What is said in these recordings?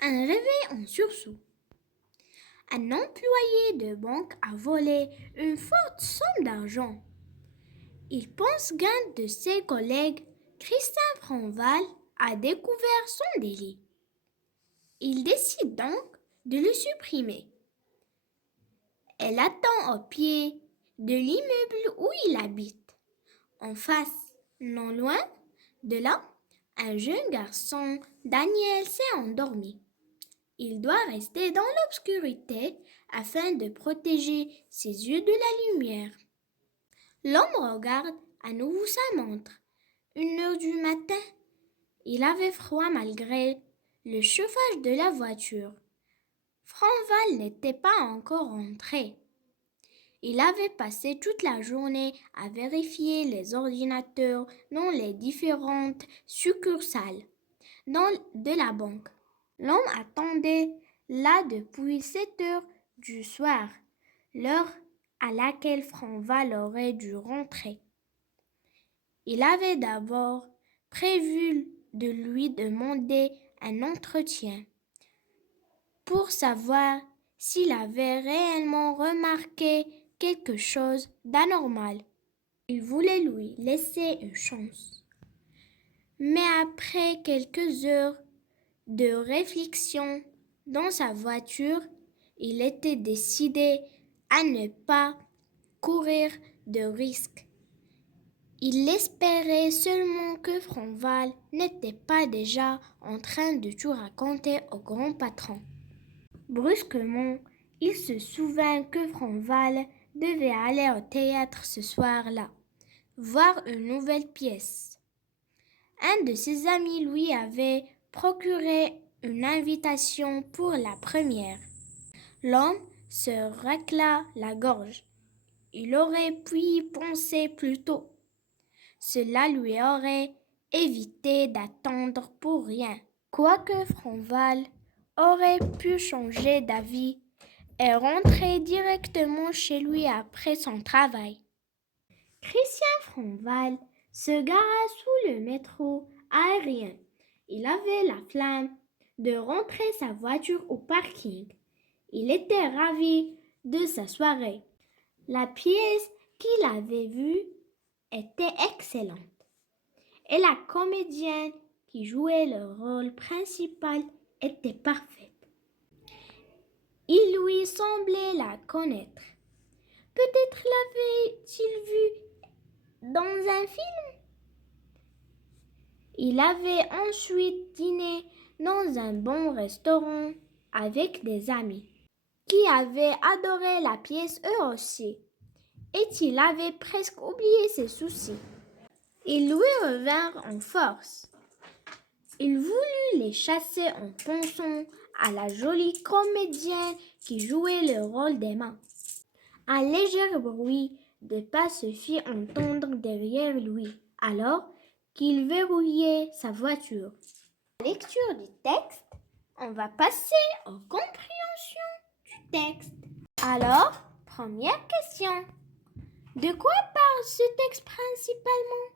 Un réveil en sursaut. Un employé de banque a volé une forte somme d'argent. Il pense qu'un de ses collègues, Christian Franval, a découvert son délit. Il décide donc de le supprimer. Elle attend au pied de l'immeuble où il habite. En face, non loin de là, un jeune garçon, Daniel, s'est endormi. Il doit rester dans l'obscurité afin de protéger ses yeux de la lumière. L'homme regarde à nouveau sa montre. 1 heure du matin. Il avait froid malgré le chauffage de la voiture. Franval n'était pas encore rentré. Il avait passé toute la journée à vérifier les ordinateurs dans les différentes succursales de la banque. L'homme attendait là depuis 7 heures du soir, l'heure à laquelle Franval aurait dû rentrer. Il avait d'abord prévu de lui demander un entretien pour savoir s'il avait réellement remarqué quelque chose d'anormal. Il voulait lui laisser une chance. Mais après quelques heures de réflexion dans sa voiture, il était décidé à ne pas courir de risque. Il espérait seulement que Franval n'était pas déjà en train de tout raconter au grand patron. Brusquement, il se souvint que Franval devait aller au théâtre ce soir-là, voir une nouvelle pièce. Un de ses amis lui avait procuré une invitation pour la première. L'homme se racla la gorge. Il aurait pu y penser plus tôt. Cela lui aurait évité d'attendre pour rien. Quoique Franval aurait pu changer d'avis et rentrer directement chez lui après son travail. Christian Franval se gara sous le métro aérien. Il avait la flamme de rentrer sa voiture au parking. Il était ravi de sa soirée. La pièce qu'il avait vue était excellente. Et la comédienne qui jouait le rôle principal était parfaite. Il lui semblait la connaître. Peut-être l'avait-il vue dans un film? Il avait ensuite dîné dans un bon restaurant avec des amis qui avaient adoré la pièce eux aussi. Et il avait presque oublié ses soucis. Ils lui revinrent en force. Il voulut les chasser en pensant à la jolie comédienne qui jouait le rôle d'Emma. Un léger bruit de pas se fit entendre derrière lui, alors qu'il verrouillait sa voiture. À la lecture du texte, on va passer aux compréhensions du texte. Alors, première question. De quoi parle ce texte principalement?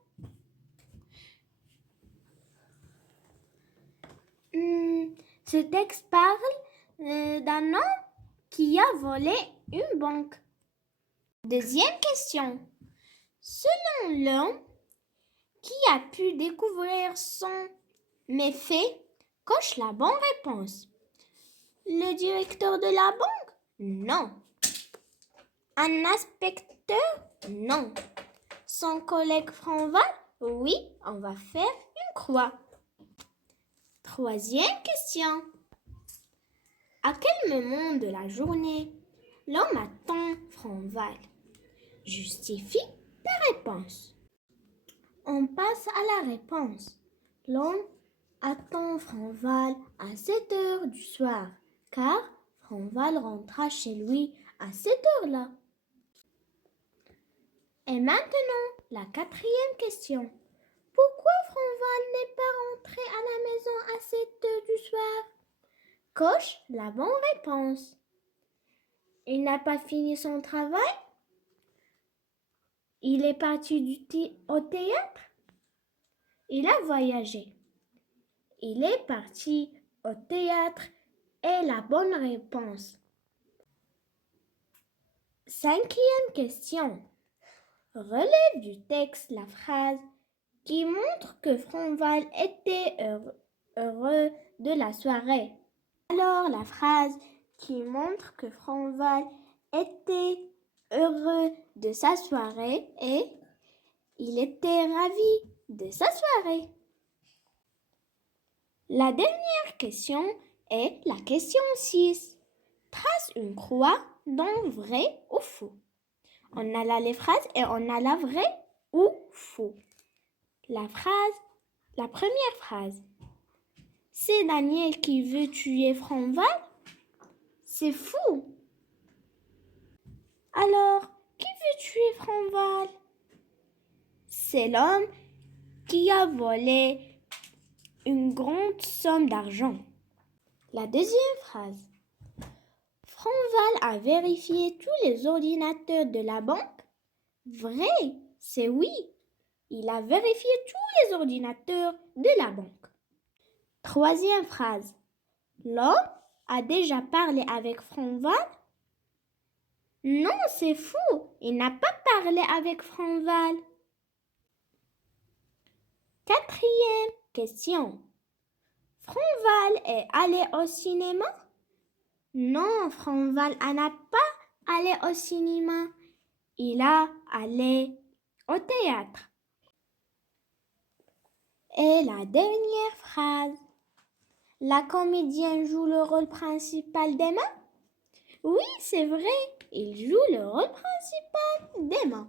Ce texte parle d'un homme qui a volé une banque. Deuxième question. Selon l'homme qui a pu découvrir son méfait, coche la bonne réponse. Le directeur de la banque? Non. Un inspecteur? Non. Son collègue Franval? Oui, on va faire une croix. Troisième question. À quel moment de la journée l'homme attend Franval? Justifie ta réponse. On passe à la réponse. L'homme attend Franval à 7 heures du soir, car Franval rentra chez lui à cette heure-là. Et maintenant, la quatrième question. Pourquoi Franval n'est pas rentré à la maison à 7 heures du soir? Coche la bonne réponse. Il n'a pas fini son travail? Il est parti au théâtre? Il a voyagé. Il est parti au théâtre est la bonne réponse. 5e question. Relève du texte la phrase qui montre que Franval était heureux de la soirée. Alors, la phrase qui montre que Franval était heureux de sa soirée est « Il était ravi de sa soirée ». La dernière question est la question 6. Trace une croix dans vrai ou faux. On a là les phrases et on a la vraie ou faux. La première phrase. C'est Daniel qui veut tuer Franval? C'est fou. Alors, qui veut tuer Franval? C'est l'homme qui a volé une grande somme d'argent. La deuxième phrase. Franval a vérifié tous les ordinateurs de la banque? Vrai, c'est oui. Il a vérifié tous les ordinateurs de la banque. Troisième phrase. L'homme a déjà parlé avec Franval? Non, c'est fou. Il n'a pas parlé avec Franval. Quatrième question. Franval est allé au cinéma? Non, Franval n'a pas allé au cinéma. Il a allé au théâtre. Et la dernière phrase. La comédienne joue le rôle principal d'Emma? Oui, c'est vrai, il joue le rôle principal d'Emma.